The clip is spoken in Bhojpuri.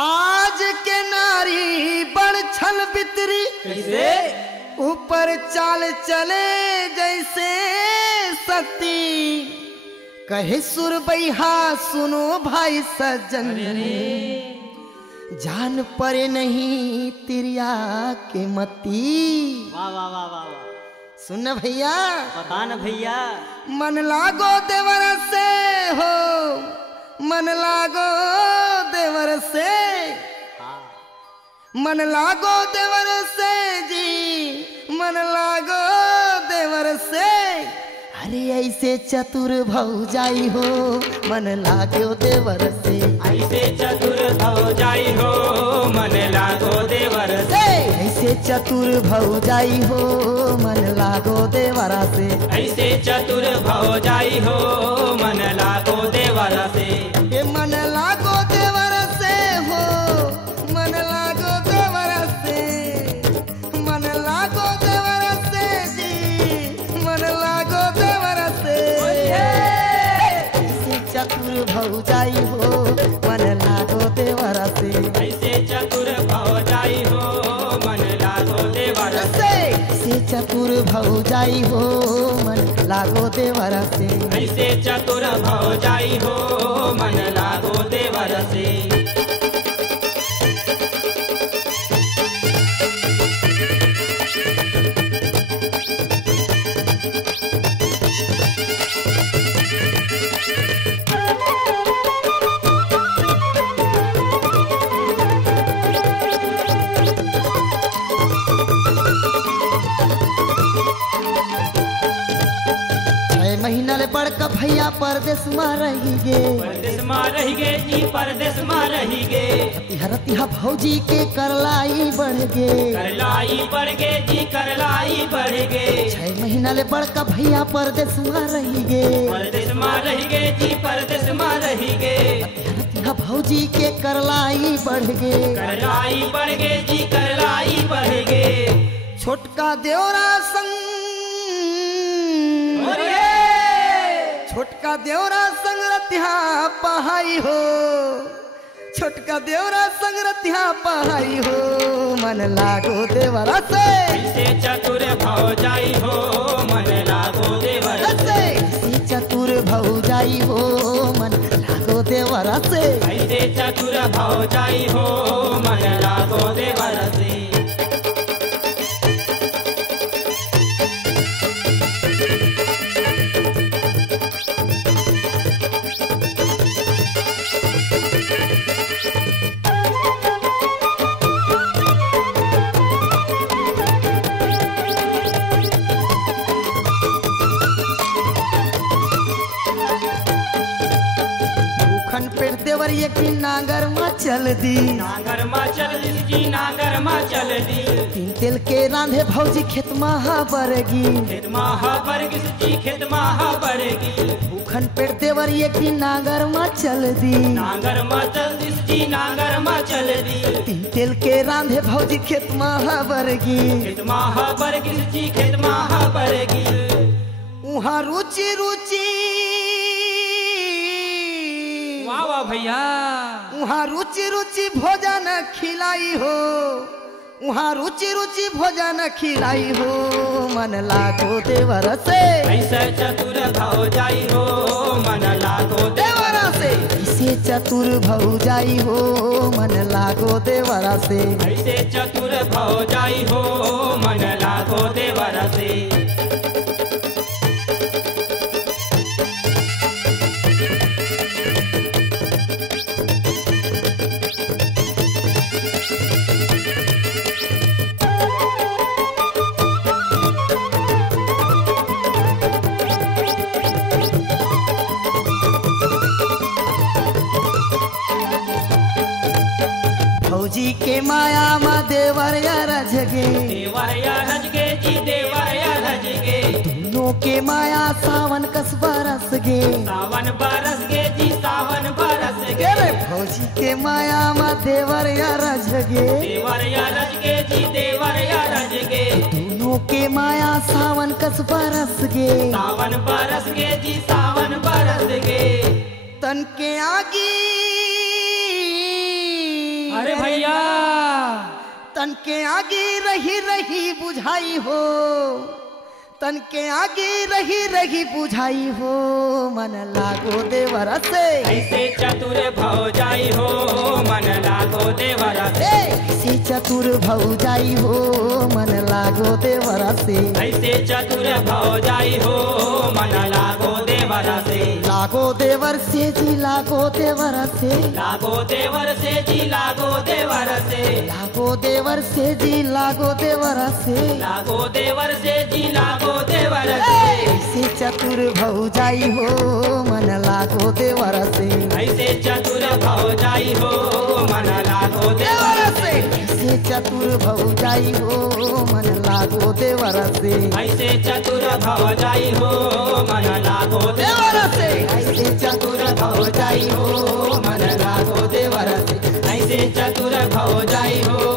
आज के नारी बड़ छल बितरी कैसे? ऊपर चाल चले जैसे सती कहे सुरबैहा सुनो भाई सज्जन जान पड़े नहीं तिरिया के मती। वाह वाह वाह वाह वाह। सुन भैया बता न भैया। मन लागो देवर से हो मन लागो देवर से हाँ। मन लागो देवर से जी मन लागो देवर से अरे ऐसे चतुर भौजाई हो मन लागो देवर से ऐसे चतुर भौजाई हो मन लागो देवर से ऐसे चतुर भौजाई हो मन लागो देवरा से ऐसे चतुर भौजाई हो मन लागो देवर से ये मन लागो देवर से हो मन लागो देवर से मन लागो देवर से जी मन लागो देवर से ऐसे चतुर भौजाई हो मन लागो देवर से ऐसे चतुर भौजाई हो मन लागो देवर से ऐसे चतुर भौजाई हो मन लागो देवर से ऐसे चतुर भौजाई हो मन लागो देवर से। महीना ले बड़का भैया परदेश में रही गे परदेश में रही गे जी परदेश में रही गे तिहा भौजी के करलाई बढ़ गे करलाई बढ़ गे जी करलाई बढ़ गे 6 महीना ले बड़का भैया परदेश में रही गे परदेश में रही गे जी परदेश में रही गे तिहा भौजी के करलाई बढ़ गे करलाई बढ़ गे जी करलाई बढ़ गे छोटका देवरा संग छोटका देवरा संग रतिहा पहाई हो छोटका देवरा संग रतिहा पहाई हो मन लागो देवरा से ऐसे चतुर भौजाई हो मन लागो देवर से ऐसे चतुर भौजाई हो मन लागो देवरा से ऐसे चतुर भौजाई हो मन लागो देवर से। पेड़ देवर एक दिन नागर में चल दी नागर में चल दी नागर में चल दी तीन तेल के रांधे भौजी खेत महा बरगी खेत महा बरगी जी खेत महा बरगी भूखन पेड़ देवर एक दिन नागर में चल दी नागर में चल दी जी नागर में चल दी तीन तेल के रांधे भौजी खेत महा बरगी खेत महा बरगी जी खेत महा बरगी उहाँ रुचि रुचि वाह वाह भैया उहाँ रुचि रुचि भोजन खिलाई हो उहाँ रुचि रुचि भोजन खिलाई हो मन लागो देवर से ऐसे चतुर भौजाई हो मन लागो देवरा से ऐसे चतुर भौजाई हो मन लागो देवरा से ऐसे चतुर भौजाई हो मन लागो देवर से। भौजी के माया मा देवर या रजगे देवर या रजगे जी देवर या रजगे दोनों के माया सावन कस बरस गे सावन बरस गे जी सावन बरस गे भौजी के माया मा देवर या रजगे देवर या रजगे जी देवर या रजगे दोनों के माया सावन कस बरस गे सावन बरस गे जी सावन बरस गे तन के आगी अरे भैया तन के आगे रही रही बुझाई हो, तन के आगे रही रही बुझाई हो, मन लागो देवर से ऐसे चतुर भौजाई हो, मन लागो देवर से। ऐसे चतुर भौजाई हो, मन लागो देवर से। ऐसे चतुर भौजाई हो, मन लागो देवर से। लागो देवर से जी लागो देवर से, लागो देवर से जी लागो देवर से। लागो देवर से जी लागो देवर से। लागो देवर से जी लागो देवर से। ऐसे चतुर भौजाई हो, मन लागो देवर से। ऐसे चतुर भौजाई हो, मन लागो देवर से। ऐसे चतुर भौजाई हो, मन लागो देवर से। ऐसे चतुर भौजाई हो, मन लागो देवर से। ऐसे चतुर भौजाई हो, मन लागो देवर से। ऐसे चतुर भौजाई हो,